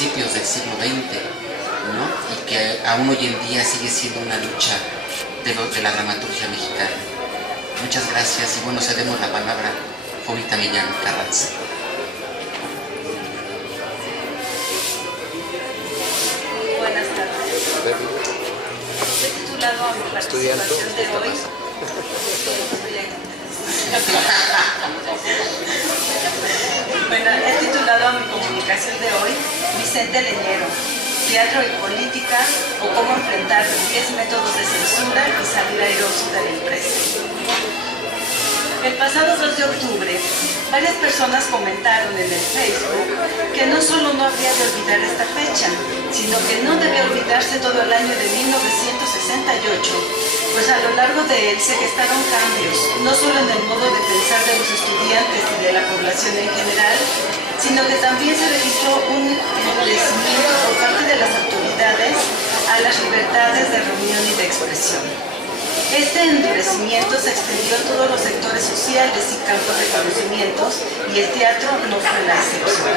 principios del siglo XX, ¿no? Y que aún hoy en día sigue siendo una lucha de la dramaturgia mexicana. Muchas gracias y bueno, cedemos la palabra a Jovita Millán Carranza. Buenas tardes. He titulado a mi participación de hoy. Bueno, he titulado a mi comunicación de hoy Vicente Leñero, Teatro y Política o cómo enfrentar 10 métodos de censura y salir airoso de la empresa. El pasado 2 de octubre, varias personas comentaron en el Facebook que no solo no habría de olvidar esta fecha, sino que no debe olvidarse todo el año de 1968, pues a lo largo de él se gestaron cambios, no solo en el modo de pensar de los estudiantes y de la población en general, sino que también se registró un endurecimiento por parte de las autoridades a las libertades de reunión y de expresión. Este endurecimiento se extendió a todos los sectores sociales y campos de conocimientos y el teatro no fue la excepción.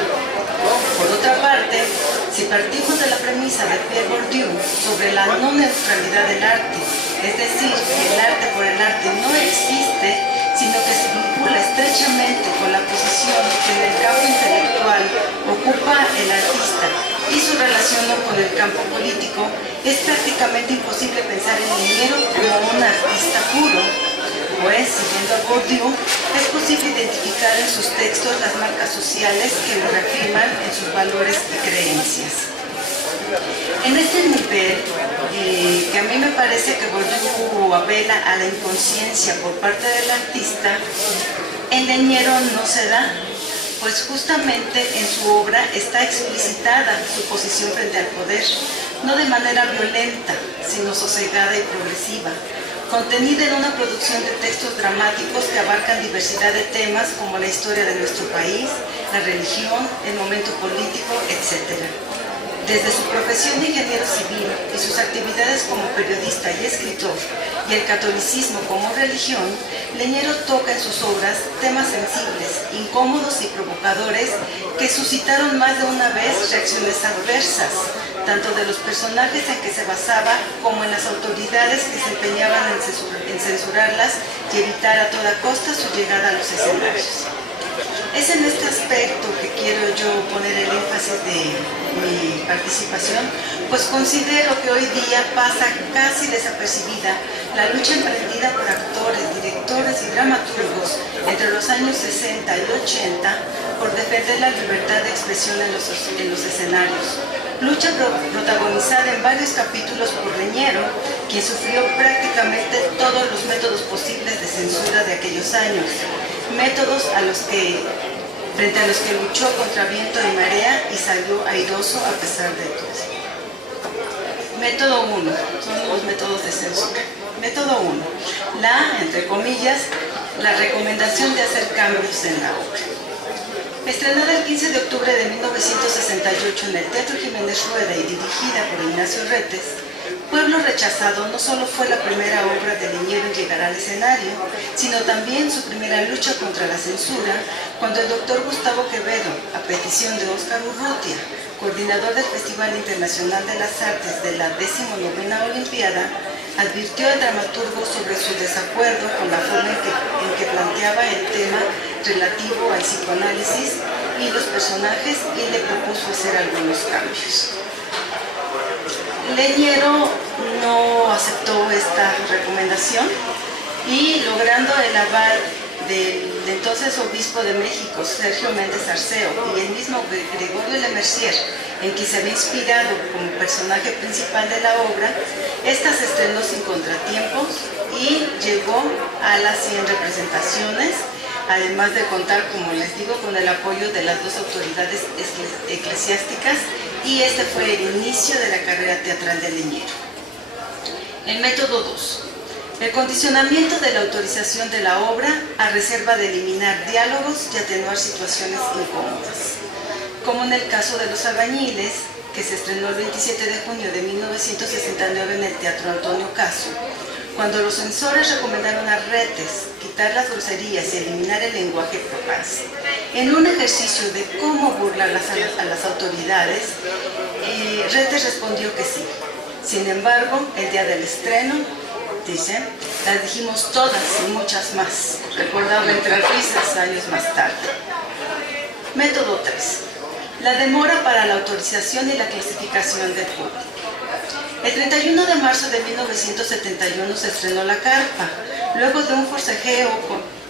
Por otra parte, si partimos de la premisa de Pierre Bourdieu sobre la no neutralidad del arte, es decir, que el arte por el arte no existe, sino que se vincula estrechamente con la posición que en el campo intelectual ocupa el artista y su relación con el campo político, es prácticamente imposible pensar en Leñero como un artista puro, pues, siguiendo a Bourdieu, es posible identificar en sus textos las marcas sociales que lo reafirman en sus valores y creencias. En este nivel, que a mí me parece que Bourdieu apela a la inconsciencia por parte del artista, en Leñero no se da, pues justamente en su obra está explicitada su posición frente al poder, no de manera violenta, sino sosegada y progresiva, contenida en una producción de textos dramáticos que abarcan diversidad de temas como la historia de nuestro país, la religión, el momento político, etc. Desde su profesión de ingeniero civil y sus actividades como periodista y escritor, y el catolicismo como religión, Leñero toca en sus obras temas sensibles, incómodos y provocadores que suscitaron más de una vez reacciones adversas, tanto de los personajes en que se basaba como en las autoridades que se empeñaban en censurarlas y evitar a toda costa su llegada a los escenarios. Es en este aspecto que quiero yo poner el énfasis de mi participación, pues considero que hoy día pasa casi desapercibida la lucha emprendida por actores, directores y dramaturgos entre los años 60 y 80 por defender la libertad de expresión en los escenarios. Lucha protagonizada en varios capítulos por Leñero, quien sufrió prácticamente todos los métodos posibles de censura de aquellos años. Métodos frente a los que luchó contra viento y marea y salió airoso a pesar de todo. Método 1, son los métodos de censura. Método 1, entre comillas, la recomendación de hacer cambios en la obra. Estrenada el 15 de octubre de 1968 en el Teatro Jiménez Rueda y dirigida por Ignacio Retes, Pueblo Rechazado no solo fue la primera obra de Leñero en llegar al escenario, sino también su primera lucha contra la censura, cuando el doctor Gustavo Quevedo, a petición de Óscar Urrutia, coordinador del Festival Internacional de las Artes de la 19ª Olimpiada, advirtió al dramaturgo sobre su desacuerdo con la forma en que planteaba el tema relativo al psicoanálisis y los personajes y le propuso hacer algunos cambios. Leñero no aceptó esta recomendación y, logrando el aval del entonces obispo de México, Sergio Méndez Arceo, y el mismo Gregorio Lemercier, en quien se había inspirado como personaje principal de la obra, esta se estrenó sin contratiempos y llegó a las 100 representaciones, además de contar, como les digo, con el apoyo de las dos autoridades eclesiásticas, y este fue el inicio de la carrera teatral de Leñero. El método 2. El condicionamiento de la autorización de la obra a reserva de eliminar diálogos y atenuar situaciones incómodas. Como en el caso de Los Albañiles, que se estrenó el 27 de junio de 1969 en el Teatro Antonio Caso, cuando los censores recomendaron a Retes quitar las groserías y eliminar el lenguaje propaz. En un ejercicio de cómo burlar a las autoridades, Retes respondió que sí. Sin embargo, el día del estreno, dice, las dijimos todas y muchas más, recordaba entre risas años más tarde. Método 3. La demora para la autorización y la clasificación del público. El 31 de marzo de 1971 se estrenó La Carpa, luego de un forcejeo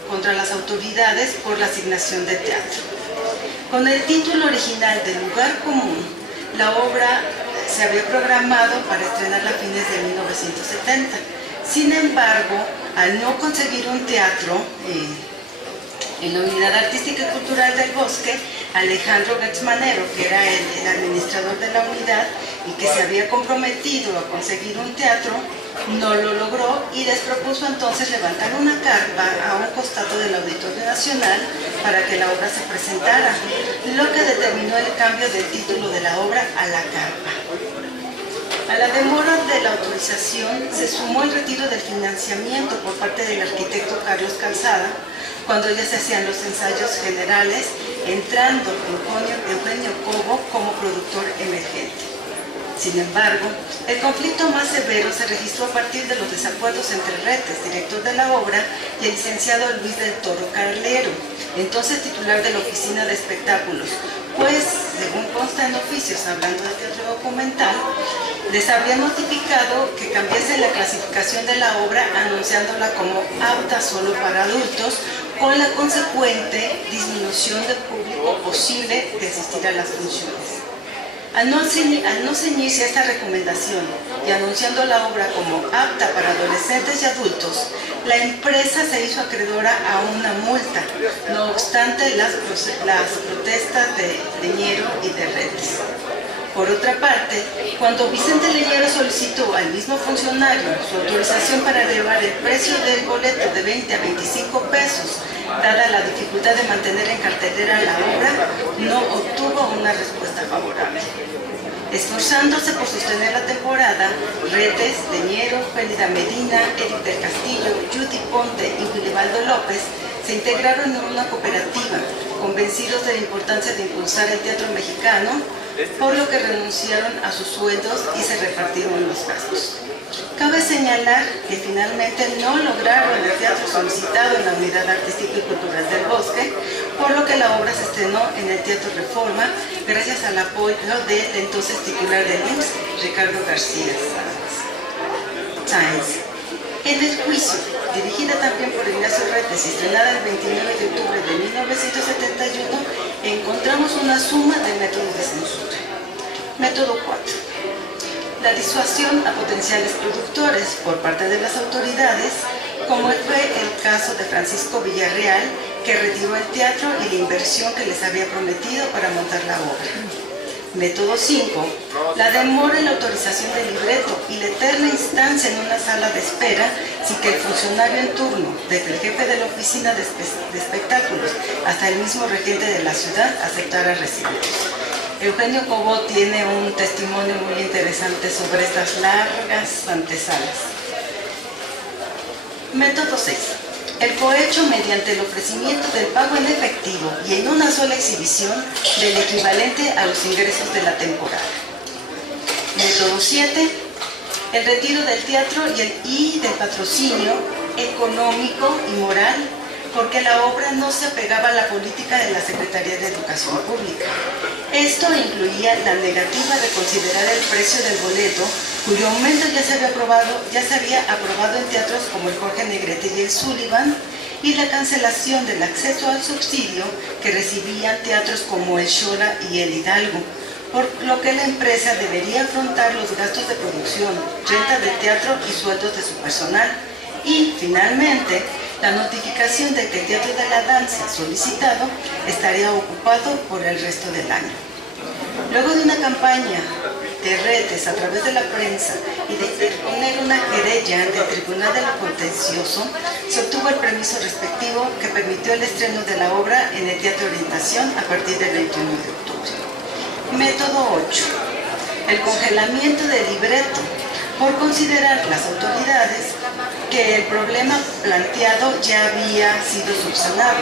contra las autoridades por la asignación de teatro. Con el título original de Lugar Común, la obra se había programado para estrenarla a fines de 1970. Sin embargo, al no conseguir un teatro en la Unidad Artística y Cultural del Bosque, Alejandro Getzmanero, que era el administrador de la unidad y que se había comprometido a conseguir un teatro, no lo logró y les propuso entonces levantar una carpa a un costado del Auditorio Nacional para que la obra se presentara, lo que determinó el cambio del título de la obra a La Carpa. A la demora de la autorización se sumó el retiro del financiamiento por parte del arquitecto Carlos Calzada, cuando ya se hacían los ensayos generales, entrando Eugenio Cobo como productor emergente. Sin embargo, el conflicto más severo se registró a partir de los desacuerdos entre Retes, director de la obra, y el licenciado Luis del Toro Carlero, entonces titular de la Oficina de Espectáculos, pues, según consta en oficios, hablando de teatro documental, les había notificado que cambiase la clasificación de la obra anunciándola como apta solo para adultos, con la consecuente disminución de público posible que asistirá a las funciones. Al no ceñirse a esta recomendación y anunciando la obra como apta para adolescentes y adultos, la empresa se hizo acreedora a una multa, no obstante las protestas de Leñero y de Retes. Por otra parte, cuando Vicente Leñero solicitó al mismo funcionario su autorización para elevar el precio del boleto de 20 a 25 pesos, dada la dificultad de mantener en cartelera la obra, no obtuvo una respuesta favorable. Esforzándose por sostener la temporada, Retes, Leñero, Pélida Medina, Eric del Castillo, Judy Ponte y Wilibaldo López se integraron en una cooperativa, convencidos de la importancia de impulsar el teatro mexicano, por lo que renunciaron a sus sueldos y se repartieron los gastos. Cabe señalar que finalmente no lograron el teatro solicitado en la Unidad Artística y Cultural del Bosque, por lo que la obra se estrenó en el Teatro Reforma gracias al apoyo del entonces titular del IMSS, Ricardo García Sáenz. En el juicio, dirigida también por Ignacio Retes y estrenada el 29 de octubre de 1971, encontramos una suma de métodos de censura. Método 4. La disuasión a potenciales productores por parte de las autoridades, como fue el caso de Francisco Villarreal, que retiró el teatro y la inversión que les había prometido para montar la obra. Método 5. La demora en la autorización del libreto y la eterna instancia en una sala de espera sin que el funcionario en turno, desde el jefe de la oficina de espectáculos hasta el mismo regente de la ciudad, aceptara recibirlos. Eugenio Cobo tiene un testimonio muy interesante sobre estas largas antesalas. Método 6. El cohecho mediante el ofrecimiento del pago en efectivo y en una sola exhibición del equivalente a los ingresos de la temporada. Método 7. El retiro del teatro y del patrocinio económico y moral, porque la obra no se apegaba a la política de la Secretaría de Educación Pública. Esto incluía la negativa de considerar el precio del boleto, cuyo aumento ya se había aprobado en teatros como el Jorge Negrete y el Sullivan, y la cancelación del acceso al subsidio que recibían teatros como el Shora y el Hidalgo, por lo que la empresa debería afrontar los gastos de producción, renta del teatro y sueldos de su personal. Y, finalmente, la notificación de que el Teatro de la Danza solicitado estaría ocupado por el resto del año. Luego de una campaña de Retes a través de la prensa y de interponer una querella ante el Tribunal de lo Contencioso, se obtuvo el permiso respectivo que permitió el estreno de la obra en el Teatro Orientación a partir del 21 de octubre. Método 8. El congelamiento del libreto, por considerar las autoridades que el problema planteado ya había sido subsanado,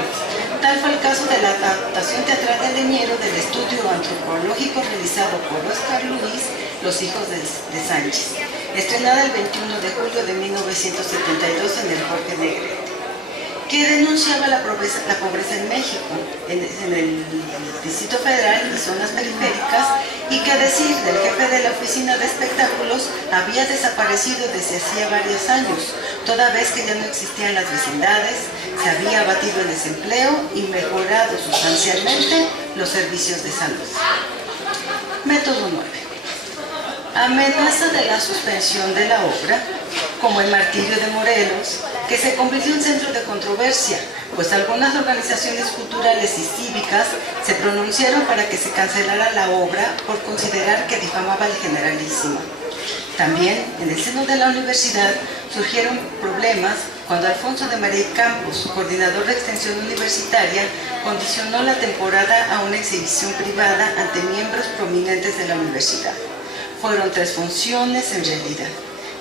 Tal fue el caso de la adaptación teatral de Leñero del estudio antropológico realizado por Óscar Luis, Los hijos de Sánchez, estrenada el 21 de julio de 1972 en el Jorge Negrete, que denunciaba la pobreza en México, en el Distrito Federal y zonas periféricas, y que a decir del jefe de la oficina de espectáculos había desaparecido desde hacía varios años, toda vez que ya no existían las vecindades, se había abatido el desempleo y mejorado sustancialmente los servicios de salud. Método 9. Amenaza de la suspensión de la obra, como el martirio de Morelos, que se convirtió en centro de controversia, pues algunas organizaciones culturales y cívicas se pronunciaron para que se cancelara la obra por considerar que difamaba al generalísimo. También, en el seno de la universidad, surgieron problemas cuando Alfonso de María Campos, coordinador de extensión universitaria, condicionó la temporada a una exhibición privada ante miembros prominentes de la universidad. Fueron 3 funciones en realidad.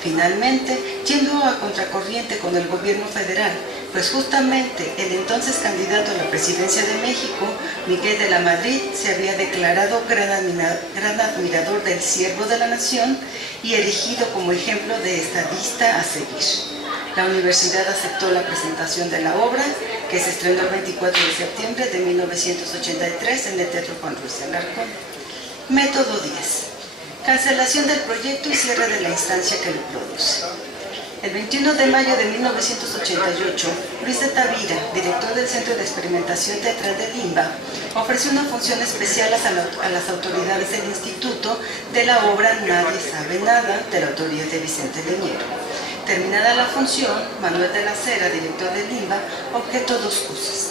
Finalmente, yendo a contracorriente con el gobierno federal, pues justamente el entonces candidato a la presidencia de México, Miguel de la Madrid, se había declarado gran admirador del siervo de la nación y erigido como ejemplo de estadista a seguir. La universidad aceptó la presentación de la obra, que se estrenó el 24 de septiembre de 1983 en el Teatro Juan Ruiz Alarcón. Método 10. Cancelación del proyecto y cierre de la instancia que lo produce. El 21 de mayo de 1988, Luis de Tavira, director del Centro de Experimentación Teatral de Limba, ofreció una función especial a las autoridades del instituto de la obra Nadie sabe nada, de la autoría de Vicente Leñero. Terminada la función, Manuel de la Cera, director de Limba, objetó 2 cosas.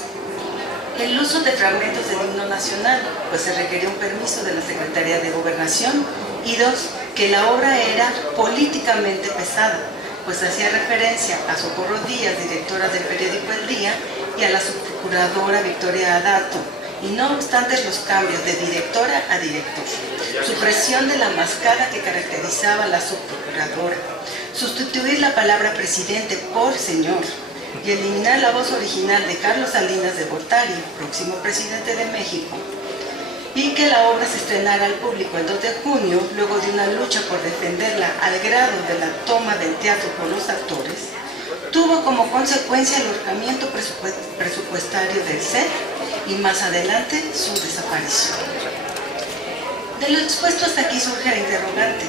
El uso de fragmentos del himno nacional, pues se requería un permiso de la Secretaría de Gobernación, y 2, que la obra era políticamente pesada, pues hacía referencia a Socorro Díaz, directora del periódico El Día, y a la subprocuradora Victoria Adato, y no obstante los cambios de directora a director, supresión de la mascada que caracterizaba a la subprocuradora, sustituir la palabra presidente por señor, y eliminar la voz original de Carlos Salinas de Gortari, próximo presidente de México, y que la obra se estrenara al público el 2 de junio, luego de una lucha por defenderla al grado de la toma del teatro por los actores, tuvo como consecuencia el ahorcamiento presupuestario del set y más adelante su desaparición. De lo expuesto hasta aquí surge la interrogante: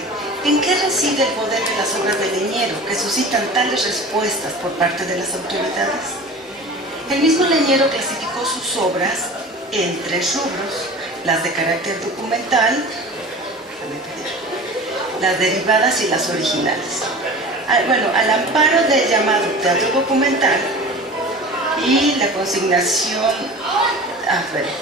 ¿en qué reside el poder de las obras de Leñero que suscitan tales respuestas por parte de las autoridades? El mismo Leñero clasificó sus obras en 3 rubros: las de carácter documental, las derivadas y las originales. Al amparo del llamado teatro documental y la consignación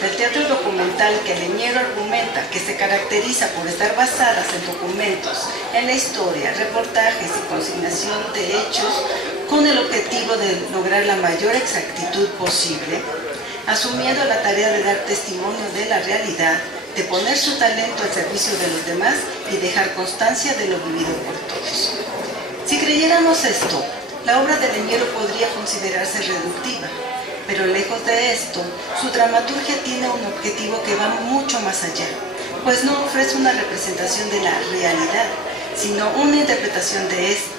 del teatro documental, que Leñero argumenta que se caracteriza por estar basadas en documentos, en la historia, reportajes y consignación de hechos con el objetivo de lograr la mayor exactitud posible, asumiendo la tarea de dar testimonio de la realidad, de poner su talento al servicio de los demás y dejar constancia de lo vivido por todos. Si creyéramos esto, la obra de Leñero podría considerarse reductiva, pero lejos de esto, su dramaturgia tiene un objetivo que va mucho más allá, pues no ofrece una representación de la realidad, sino una interpretación de esta.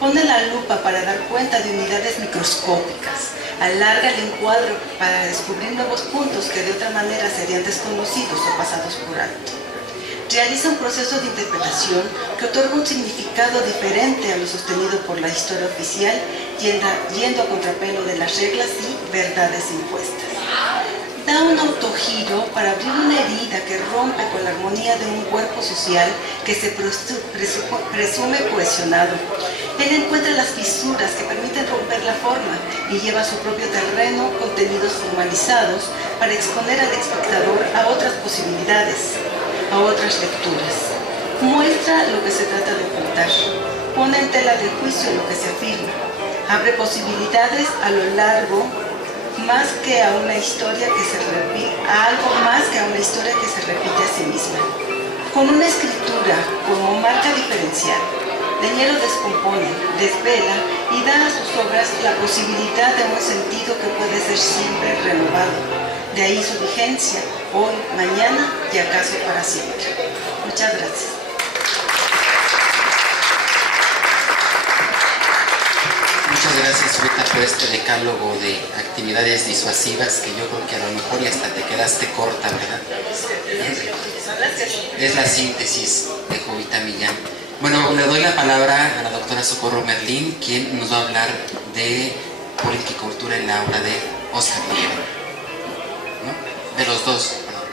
Pone la lupa para dar cuenta de unidades microscópicas, alarga el encuadro para descubrir nuevos puntos que de otra manera serían desconocidos o pasados por alto. Realiza un proceso de interpretación que otorga un significado diferente a lo sostenido por la historia oficial, yendo a contrapelo de las reglas y verdades impuestas. Da un autogiro para abrir una herida que rompe con la armonía de un cuerpo social que se presume cohesionado. Él encuentra las fisuras que permiten romper la forma y lleva a su propio terreno contenidos formalizados para exponer al espectador a otras posibilidades, a otras lecturas. Muestra lo que se trata de ocultar, pone en tela de juicio lo que se afirma, abre posibilidades a lo largo, más que a una historia que se repite, a algo más que a una historia que se repite a sí misma. Con una escritura como marca diferencial, Leñero descompone, desvela y da a sus obras la posibilidad de un sentido que puede ser siempre renovado. De ahí su vigencia, hoy, mañana y acaso para siempre. Muchas gracias. Muchas gracias, Rita, por este decálogo de actividades disuasivas que yo creo que a lo mejor ya hasta te quedaste corta, ¿verdad? Es la síntesis de Jovita Millán. Bueno, le doy la palabra a la doctora Socorro Merlín, quien nos va a hablar de política y cultura en la obra de Óscar Leñero, ¿no? De los dos, perdón.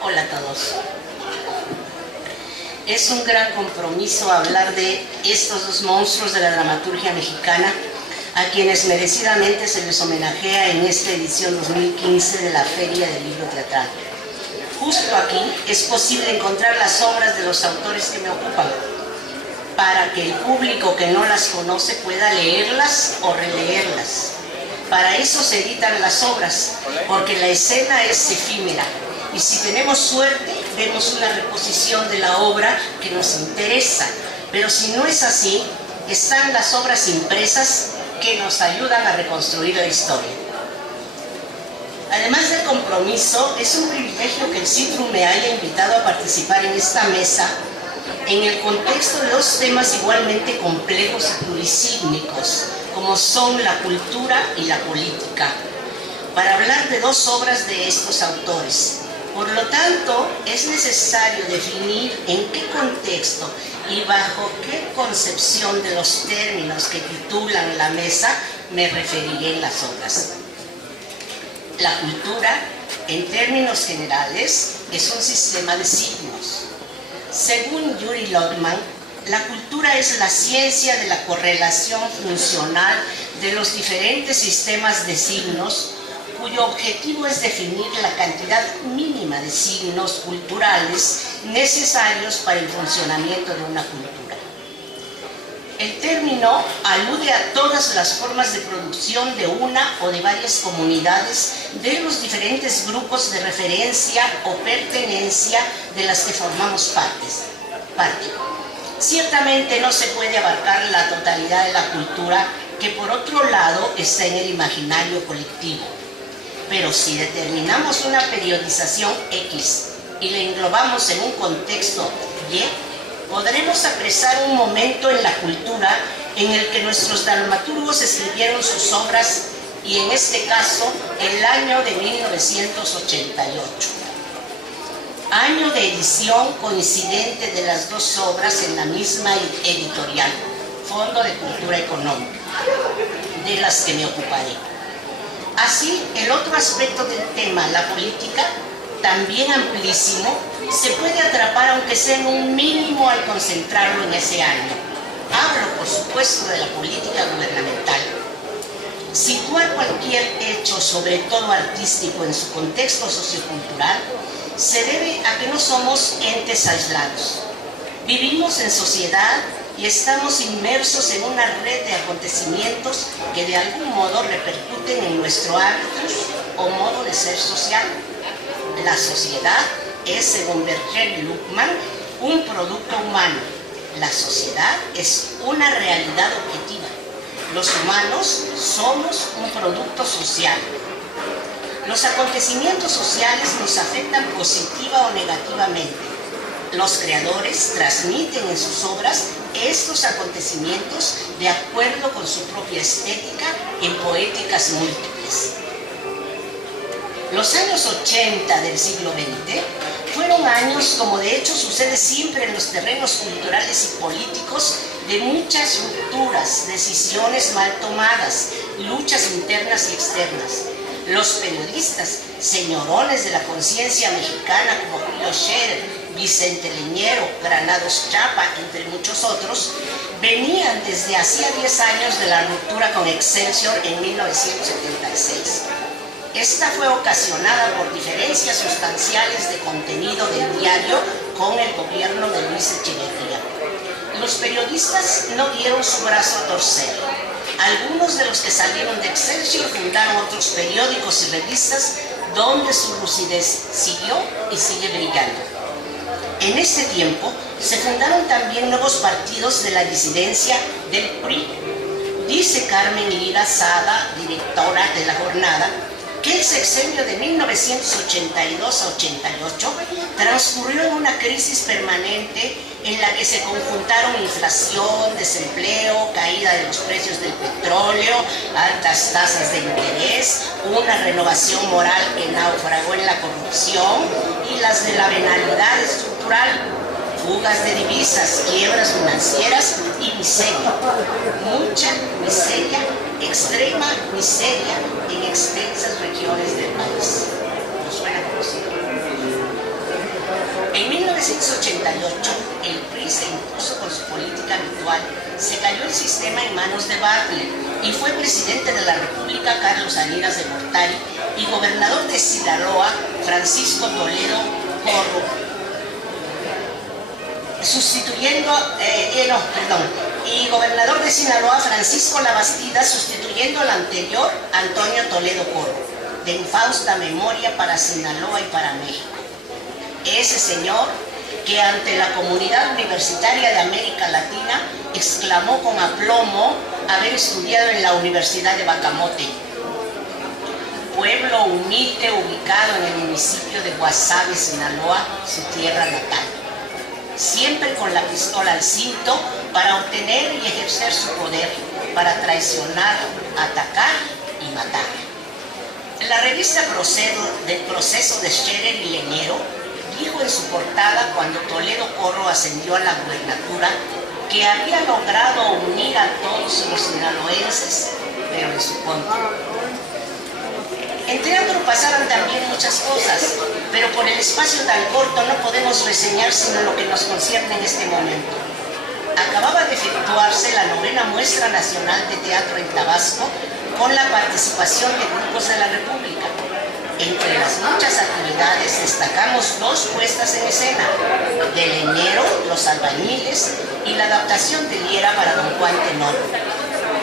Hola a todos. Es un gran compromiso hablar de estos dos monstruos de la dramaturgia mexicana, a quienes merecidamente se les homenajea en esta edición 2015 de la Feria del Libro Teatral. Justo aquí es posible encontrar las obras de los autores que me ocupan, para que el público que no las conoce pueda leerlas o releerlas. Para eso se editan las obras, porque la escena es efímera, y si tenemos suerte, vemos una reposición de la obra que nos interesa, pero si no es así, están las obras impresas que nos ayudan a reconstruir la historia. Además del compromiso, es un privilegio que el CITRU me haya invitado a participar en esta mesa en el contexto de dos temas igualmente complejos y plurisígnicos, como son la cultura y la política, para hablar de dos obras de estos autores. Por lo tanto, es necesario definir en qué contexto y bajo qué concepción de los términos que titulan la mesa me referiré en las obras. La cultura, en términos generales, es un sistema de signos. Según Yuri Lodman, la cultura es la ciencia de la correlación funcional de los diferentes sistemas de signos, cuyo objetivo es definir la cantidad mínima de signos culturales necesarios para el funcionamiento de una cultura. El término alude a todas las formas de producción de una o de varias comunidades de los diferentes grupos de referencia o pertenencia de las que formamos parte. Ciertamente no se puede abarcar la totalidad de la cultura, que por otro lado está en el imaginario colectivo. Pero si determinamos una periodización X y la englobamos en un contexto Y, podremos apresar un momento en la cultura en el que nuestros dramaturgos escribieron sus obras, y en este caso el año de 1988. Año de edición coincidente de las dos obras en la misma editorial, Fondo de Cultura Económica, de las que me ocuparé. Así, el otro aspecto del tema, la política, también amplísimo, se puede atrapar aunque sea en un mínimo al concentrarlo en ese año. Hablo, por supuesto, de la política gubernamental. Situar cualquier hecho, sobre todo artístico, en su contexto sociocultural, se debe a que no somos entes aislados. Vivimos en sociedad y estamos inmersos en una red de acontecimientos que de algún modo repercuten en nuestro hábitus o modo de ser social. La sociedad es, según Berger Luckmann, un producto humano. La sociedad es una realidad objetiva. Los humanos somos un producto social. Los acontecimientos sociales nos afectan positiva o negativamente. Los creadores transmiten en sus obras estos acontecimientos de acuerdo con su propia estética en poéticas múltiples. Los años 80 del siglo XX fueron años, como de hecho sucede siempre en los terrenos culturales y políticos, de muchas rupturas, decisiones mal tomadas, luchas internas y externas. Los periodistas, señorones de la conciencia mexicana como Julio Scherer, Vicente Leñero, Granados Chapa, entre muchos otros, venían desde hacía 10 años de la ruptura con Excelsior en 1976. Esta fue ocasionada por diferencias sustanciales de contenido del diario con el gobierno de Luis Echeverría. Los periodistas no dieron su brazo a torcer. Algunos de los que salieron de Excelsior fundaron otros periódicos y revistas donde su lucidez siguió y sigue brillando. En este tiempo se fundaron también nuevos partidos de la disidencia del PRI. Dice Carmen Lira Sada, directora de la jornada, que el sexenio de 1982 a 88 transcurrió en una crisis permanente en la que se conjuntaron inflación, desempleo, caída de los precios del petróleo, altas tasas de interés, una renovación moral que naufragó en la corrupción y las de la venalidad estructural, fugas de divisas, quiebras financieras y miseria. Mucha miseria, extrema miseria en extensas regiones del país. ¿No suena conocido? En 1988, el PRI se impuso con su política habitual, se cayó el sistema en manos de Bartlett y fue presidente de la República Carlos Salinas de Gortari y gobernador de Sinaloa Francisco Toledo Corro, y gobernador de Sinaloa Francisco Labastida, sustituyendo al anterior Antonio Toledo Corro, de infausta memoria para Sinaloa y para México. Ese señor que ante la comunidad universitaria de América Latina exclamó con aplomo haber estudiado en la Universidad de Bacamote, pueblo humilde ubicado en el municipio de Guasave, Sinaloa, su tierra natal, siempre con la pistola al cinto para obtener y ejercer su poder, para traicionar, atacar y matar. La revista Proceso de Scherer y Leñero dijo en su portada, cuando Toledo Corro ascendió a la gubernatura, que había logrado unir a todos los sinaloenses, pero en su contra. En teatro pasaron también muchas cosas, pero por el espacio tan corto no podemos reseñar sino lo que nos concierne en este momento. Acababa de efectuarse la 9ª Muestra Nacional de Teatro en Tabasco con la participación de grupos de la República. Entre las muchas actividades destacamos 2 puestas en escena, de Leñero, Los Albañiles y la adaptación de Liera para Don Juan Tenorio.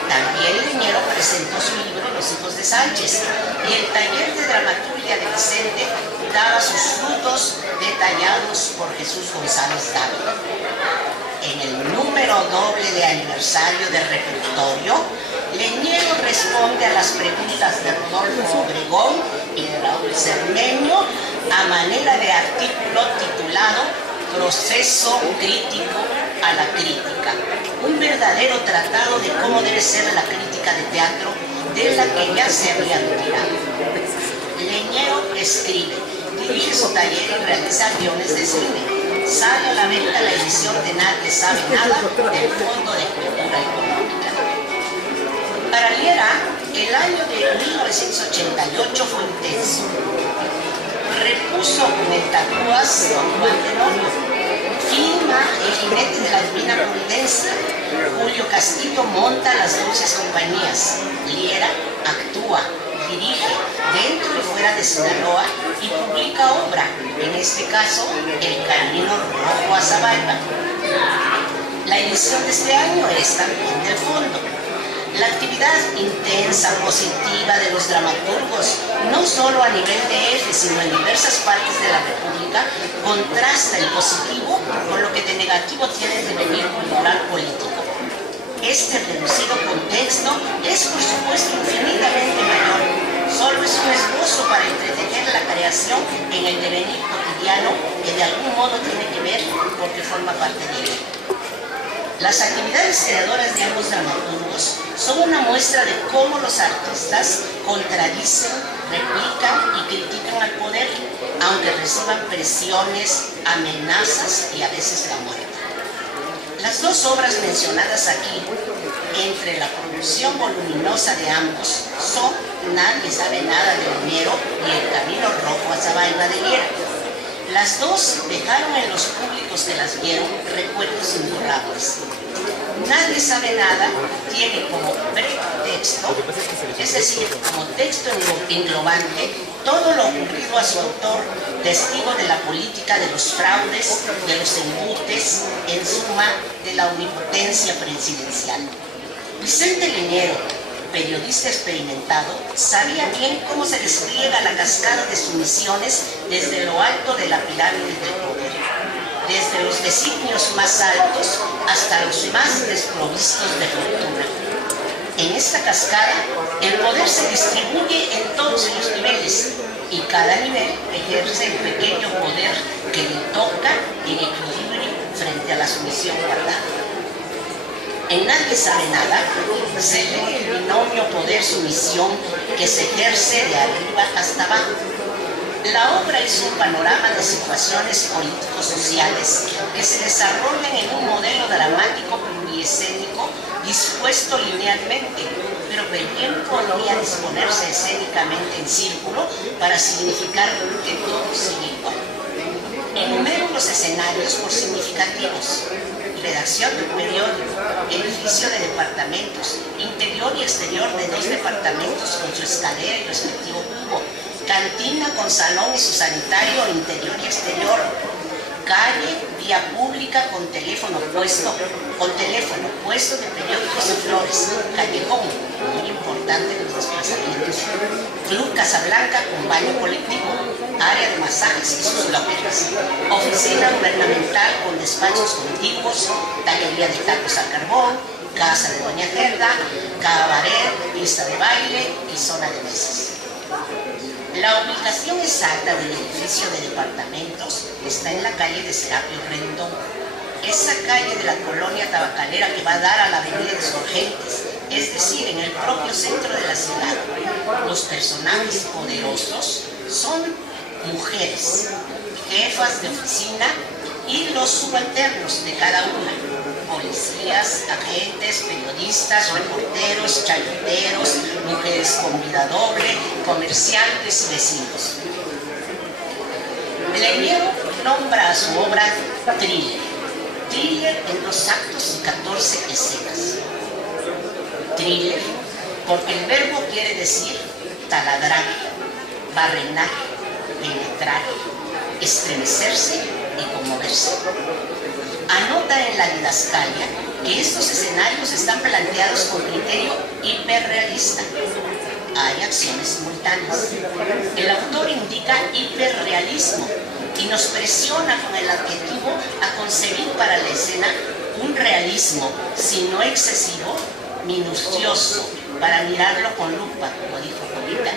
También Leñero presentó su libro Los Hijos de Sánchez y el taller de dramaturgia de Vicente daba sus frutos detallados por Jesús González Dávila. En el número doble de aniversario del repertorio, Leñero responde a las preguntas de Rodolfo Obregón y de Raúl Cermeño a manera de artículo titulado Proceso crítico a la crítica, un verdadero tratado de cómo debe ser la crítica de teatro de la que ya se había retirado. Leñero escribe, dirige su taller y realiza guiones de cine. Sale a la venta la edición de Nadie Sabe Nada del Fondo de Cultura Económica. Para Liera, el año de 1988 fue intenso. Repuso con el Tacuas Don Juan Tenorio, filma El Jinete de la Divina Providencia, Julio Castillo monta Las Dulces Compañías, Liera actúa, dirige dentro y fuera de Sinaloa y publica obra, en este caso El Camino Rojo a Zabaiba. La edición de este año es también del Fondo. La actividad intensa, positiva de los dramaturgos, no solo a nivel de eje, sino en diversas partes de la República, contrasta el positivo con lo que de negativo tiene el devenir cultural político. Este reducido contexto es, por supuesto, infinitamente mayor. Solo es un esbozo para entretener la creación en el devenir cotidiano que de algún modo tiene que ver porque forma parte de él. Las actividades creadoras de ambos dramaturgos son una muestra de cómo los artistas contradicen, replican y critican al poder, aunque reciban presiones, amenazas y a veces la muerte. Las 2 obras mencionadas aquí, entre la producción voluminosa de ambos, son Nadie Sabe Nada de Leñero y El Camino Rojo a Zabaiba de Liera. Las 2 dejaron en los públicos que las vieron recuerdos imborrables. Nadie Sabe Nada tiene como pretexto, es decir, como texto englobante, todo lo ocurrido a su autor, testigo de la política de los fraudes, de los embutes, en suma, de la omnipotencia presidencial. Vicente Leñero, periodista experimentado, sabía bien cómo se despliega la cascada de sumisiones desde lo alto de la pirámide del poder, desde los designios más altos hasta los más desprovistos de fortuna. En esta cascada, el poder se distribuye en todos los niveles y cada nivel ejerce el pequeño poder que le toca en equilibrio frente a la sumisión guardada. En Nadie sabe nada, se lee el binomio poder-sumisión que se ejerce de arriba hasta abajo. La obra es un panorama de situaciones político-sociales que se desarrollan en un modelo dramático pluriescénico dispuesto linealmente, pero que bien podría disponerse escénicamente en círculo para significar que todo sigue igual. Enumero los escenarios por significativos: redacción de un periódico, edificio de departamentos, interior y exterior de 2 departamentos con su escalera y respectivo cubo, cantina con salón y su sanitario interior y exterior, calle, vía pública con teléfono puesto de periódicos y flores, callejón, muy importante en los desplazamientos, Club Casablanca con baño colectivo, área de masajes y sus lockers, oficina gubernamental con despachos contiguos, taquería de tacos al carbón, casa de Doña Gerda, cabaret, pista de baile y zona de mesas. La ubicación exacta del edificio de departamentos está en la calle de Serapio Rendón, esa calle de la colonia tabacalera que va a dar a la avenida Insurgentes, es decir, en el propio centro de la ciudad. Los personajes poderosos son mujeres, jefas de oficina y los subalternos de cada una: policías, agentes, periodistas, reporteros, chayoteros, mujeres con vida doble, comerciantes y vecinos. Leñero nombra a su obra thriller en 2 actos y 14 escenas. Thriller porque el verbo quiere decir taladrar, barrenar, penetrar, estremecerse y conmoverse. Anota en la didascalia que estos escenarios están planteados con criterio hiperrealista. Hay acciones simultáneas. El autor indica hiperrealismo y nos presiona con el adjetivo a concebir para la escena un realismo, si no excesivo, minucioso, para mirarlo con lupa, como dijo Jovita.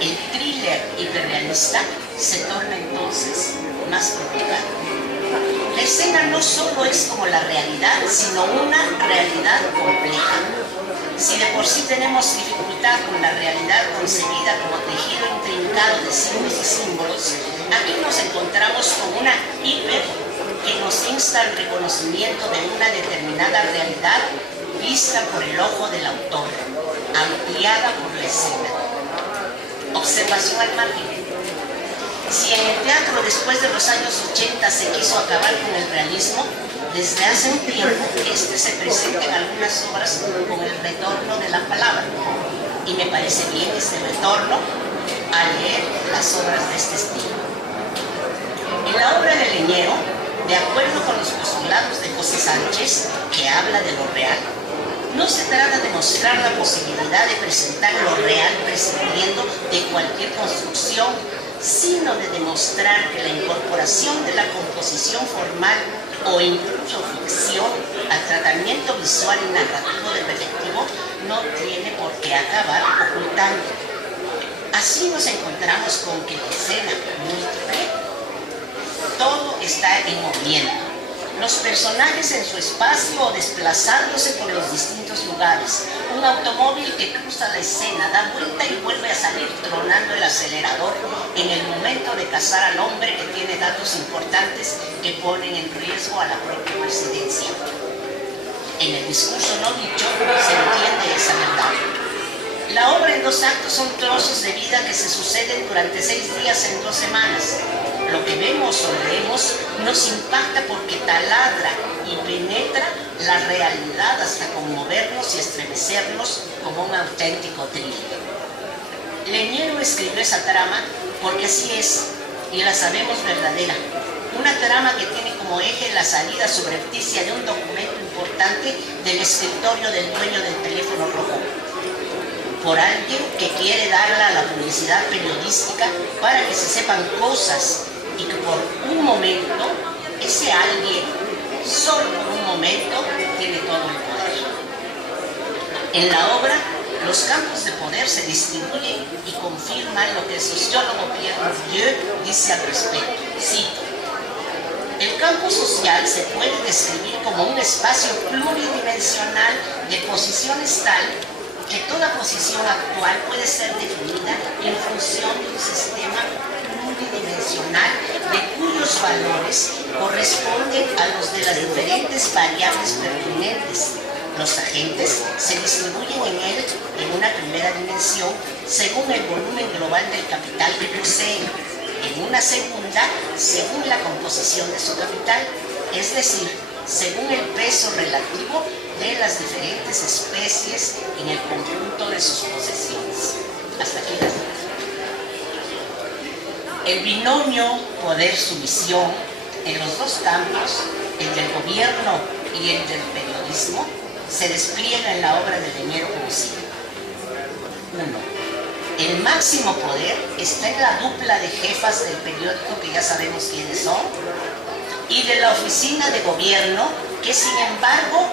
El thriller hiperrealista se torna entonces más complicado. La escena no solo es como la realidad, sino una realidad compleja. Si de por sí tenemos dificultad con la realidad concebida como tejido intrincado de signos y símbolos, aquí nos encontramos con una hiper que nos insta al reconocimiento de una determinada realidad vista por el ojo del autor, ampliada por la escena. Observación al margen. Si en el teatro después de los años 80 se quiso acabar con el realismo, desde hace un tiempo este se presenta en algunas obras con el retorno de la palabra. Y me parece bien este retorno a leer las obras de este estilo. En la obra de Leñero, de acuerdo con los postulados de José Sánchez, que habla de lo real, no se trata de mostrar la posibilidad de presentar lo real prescindiendo de cualquier construcción, sino de demostrar que la incorporación de la composición formal o incluso ficción al tratamiento visual y narrativo del efectivo no tiene por qué acabar ocultando. Así nos encontramos con que la escena múltiple, todo está en movimiento. Los personajes en su espacio o desplazándose por los distintos lugares. Un automóvil que cruza la escena, da vuelta y vuelve a salir tronando el acelerador en el momento de cazar al hombre que tiene datos importantes que ponen en riesgo a la propia presidencia. En el discurso no dicho se entiende esa verdad. La obra en 2 actos son trozos de vida que se suceden durante 6 días en 2 semanas. Lo que vemos o leemos nos impacta porque taladra y penetra la realidad hasta conmovernos y estremecernos como un auténtico thriller. Leñero escribió esa trama porque así es, y la sabemos verdadera. Una trama que tiene como eje la salida subrepticia de un documento importante del escritorio del dueño del teléfono rojo. por alguien que quiere darle a la publicidad periodística para que se sepan cosas y que por un momento, ese alguien, solo por un momento, tiene todo el poder. En la obra, los campos de poder se distribuyen y confirman lo que el sociólogo Pierre Bourdieu dice al respecto. Cito: el campo social se puede describir como un espacio pluridimensional de posiciones tal que toda posición actual puede ser definida en función de un sistema pluridimensional de cuyos valores corresponden a los de las diferentes variables pertinentes. Los agentes se distribuyen en él en una primera dimensión según el volumen global del capital que poseen, en una segunda según la composición de su capital, es decir, según el peso relativo de las diferentes especies en el conjunto de sus posesiones. Hasta aquí las dos. El binomio poder-sumisión en los dos campos, el del gobierno y el del periodismo, se despliega en la obra de Leñero como sigue. 1. El máximo poder está en la dupla de jefas del periódico, que ya sabemos quiénes son, y de la oficina de gobierno, que sin embargo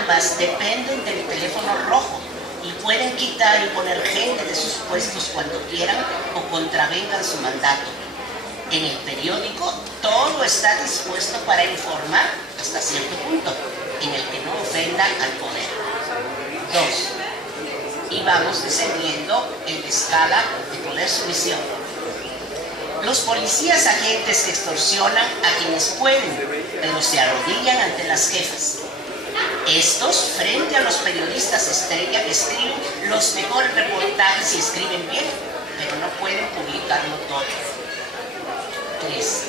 ambas dependen del teléfono rojo y pueden quitar y poner gente de sus puestos cuando quieran o contravengan su mandato. En el periódico todo está dispuesto para informar hasta cierto punto, en el que no ofenda al poder. 2. Y vamos descendiendo en la escala de poder-sumisión. Los policías agentes que extorsionan a quienes pueden, pero se arrodillan ante las jefas. Estos, frente a los periodistas estrella que escriben los mejores reportajes y escriben bien, pero no pueden publicarlo todo. 3.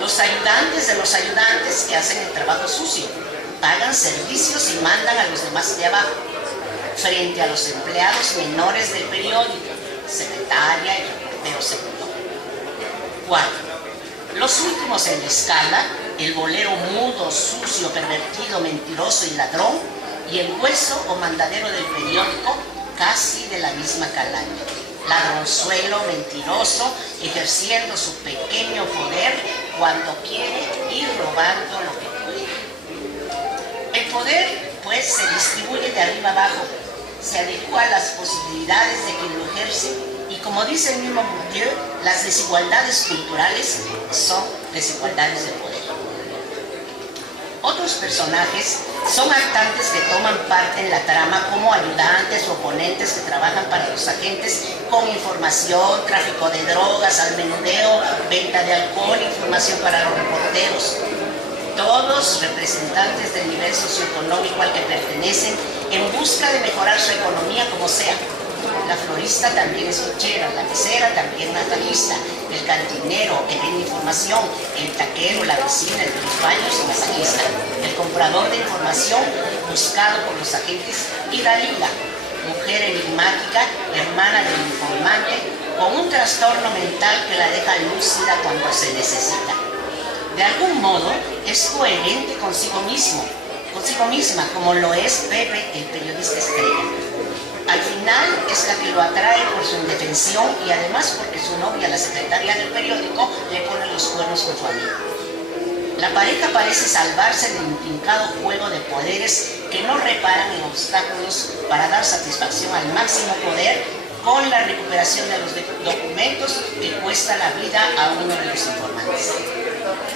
Los ayudantes de los ayudantes que hacen el trabajo sucio, pagan servicios y mandan a los demás de abajo, frente a los empleados menores del periódico, secretaria y reportero segundo. 4. Los últimos en la escala, el bolero mudo, sucio, pervertido, mentiroso y ladrón, y el hueso o mandadero del periódico, casi de la misma calaña. Ladronzuelo, mentiroso, ejerciendo su pequeño poder cuando quiere ir robando lo que puede. El poder, pues, se distribuye de arriba abajo, se adecua a las posibilidades de quien lo ejerce, y como dice el mismo Bourdieu, las desigualdades culturales son desigualdades de poder. Otros personajes son actantes que toman parte en la trama como ayudantes o oponentes que trabajan para los agentes con información, tráfico de drogas, almenudeo, venta de alcohol, información para los reporteros. Todos representantes del nivel socioeconómico al que pertenecen en busca de mejorar su economía como sea. La florista también es fichera, la mesera también masajista, el cantinero que vende información, el taquero, la vecina, el de los baños y masajista, el comprador de información buscado por los agentes y Dalila, mujer enigmática, hermana del informante, con un trastorno mental que la deja lúcida cuando se necesita. De algún modo es coherente consigo misma, como lo es Pepe, el periodista estrella. Al final es la que lo atrae por su indefensión y además porque su novia, la secretaria del periódico, le pone los cuernos con su amigo. La pareja parece salvarse del intrincado juego de poderes que no reparan en obstáculos para dar satisfacción al máximo poder con la recuperación de los documentos que cuesta la vida a uno de los informantes.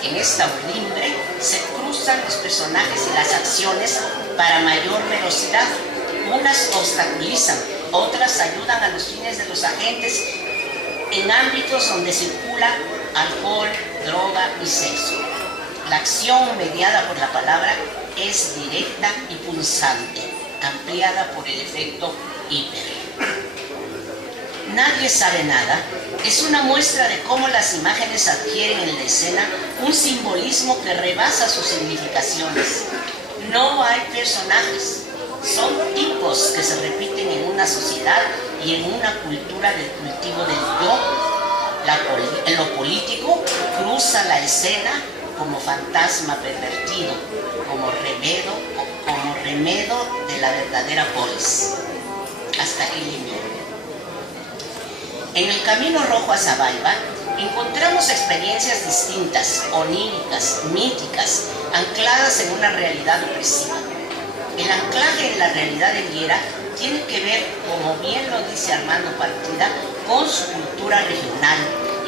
En esta urdimbre se cruzan los personajes y las acciones para mayor velocidad. Unas obstaculizan, otras ayudan a los fines de los agentes en ámbitos donde circula alcohol, droga y sexo. La acción mediada por la palabra es directa y punzante, ampliada por el efecto hiper. Nadie sabe nada es una muestra de cómo las imágenes adquieren en la escena un simbolismo que rebasa sus significaciones. No hay personajes, son tipos que se repiten en una sociedad y en una cultura del cultivo del yo. En lo político cruza la escena como fantasma pervertido, como remedo de la verdadera polis. Hasta aquí, Leñero. En el Camino Rojo a Zabaiba encontramos experiencias distintas, oníricas, míticas, ancladas en una realidad opresiva. El anclaje en la realidad de Liera tiene que ver, como bien lo dice Armando Partida, con su cultura regional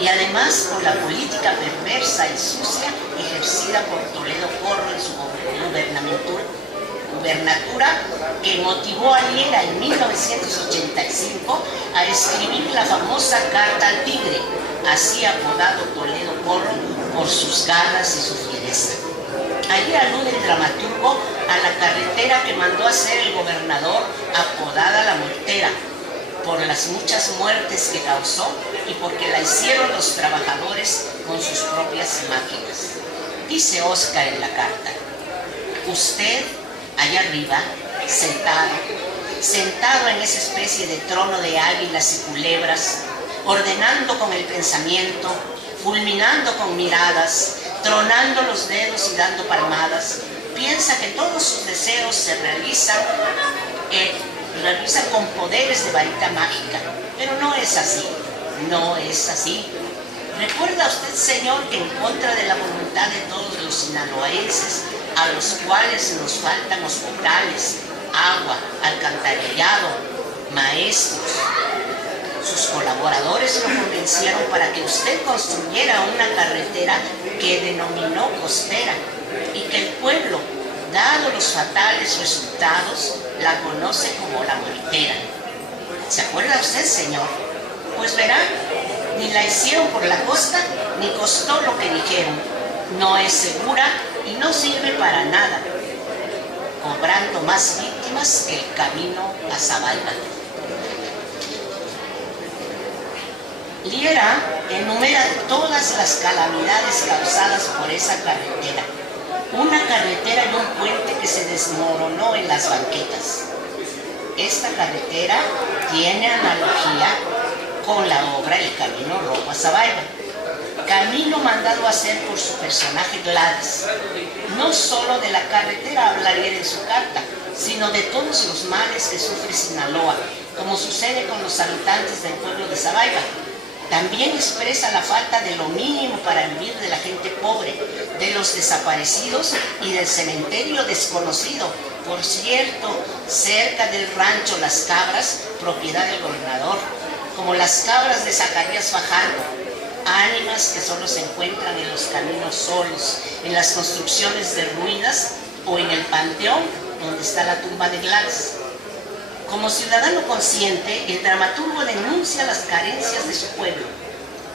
y además con la política perversa y sucia ejercida por Toledo Corro en su gubernatura, que motivó a Liera en 1985 a escribir la famosa Carta al Tigre, así apodado Toledo Corro por sus garras y su fiereza. Allí alude el dramaturgo a la carretera que mandó hacer el gobernador, apodada La Muertera, por las muchas muertes que causó y porque la hicieron los trabajadores con sus propias máquinas. Dice Oscar en la carta: usted, allá arriba, sentado en esa especie de trono de águilas y culebras, ordenando con el pensamiento, fulminando con miradas, tronando los dedos y dando palmadas, piensa que todos sus deseos se realizan con poderes de varita mágica. Pero no es así, no es así. ¿Recuerda usted, señor, que en contra de la voluntad de todos los sinaloenses, a los cuales nos faltan hospitales, agua, alcantarillado, maestros, sus colaboradores lo convencieron para que usted construyera una carretera que denominó costera y que el pueblo, dado los fatales resultados, la conoce como La Muertera? ¿Se acuerda usted, señor? Pues verá, ni la hicieron por la costa, ni costó lo que dijeron. No es segura y no sirve para nada, cobrando más víctimas que el camino a Zabaiba. Liera enumera todas las calamidades causadas por esa carretera. Una carretera y un puente que se desmoronó en las banquetas. Esta carretera tiene analogía con la obra El Camino Rojo a Zabaiba, camino mandado a hacer por su personaje Gladys. No solo de la carretera habla Liera en su carta, sino de todos los males que sufre Sinaloa, como sucede con los habitantes del pueblo de Zabaiba. También expresa la falta de lo mínimo para vivir de la gente pobre, de los desaparecidos y del cementerio desconocido, por cierto, cerca del rancho Las Cabras, propiedad del gobernador, como las cabras de Zacarías Fajardo, ánimas que solo se encuentran en los caminos solos, en las construcciones de ruinas o en el panteón donde está la tumba de Gladys. Como ciudadano consciente, el dramaturgo denuncia las carencias de su pueblo.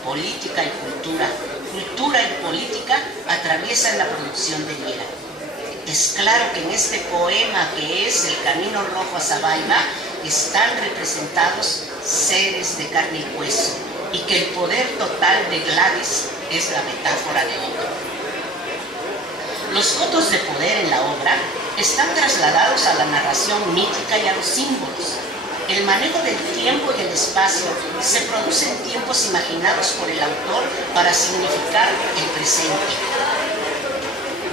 Política y cultura, cultura y política atraviesan la producción de Liera. Es claro que en este poema que es El Camino Rojo a Zabaiba están representados seres de carne y hueso, y que el poder total de Gladys es la metáfora de otro. Los cotos de poder en la obra están trasladados a la narración mítica y a los símbolos. El manejo del tiempo y el espacio se produce en tiempos imaginados por el autor para significar el presente.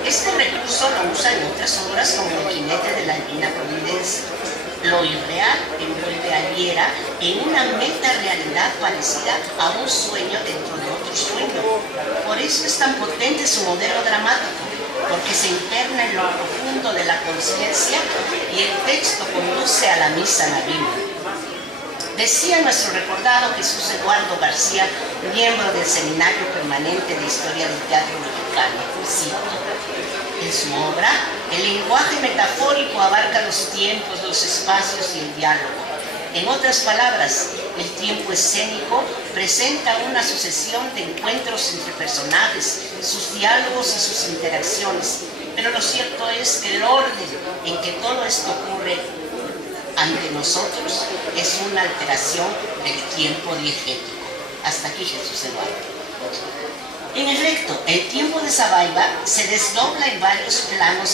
Este recurso lo usa en otras obras como El Jinete de la Divina Providencia. Lo irreal envuelve a Liera en una meta-realidad parecida a un sueño dentro de otro sueño. Por eso es tan potente su modelo dramático, porque se interna en lo profundo de la conciencia y el texto conduce a la misa navina. Decía nuestro recordado Jesús Eduardo García, miembro del Seminario Permanente de Historia del Teatro Mexicano, cito: en su obra, el lenguaje metafórico abarca los tiempos, los espacios y el diálogo. En otras palabras, el tiempo escénico presenta una sucesión de encuentros entre personajes, sus diálogos y sus interacciones. Pero lo cierto es que el orden en que todo esto ocurre ante nosotros es una alteración del tiempo diegético. Hasta aquí, Jesús Eduardo. En efecto, el tiempo de Zabaiba se desdobla en varios planos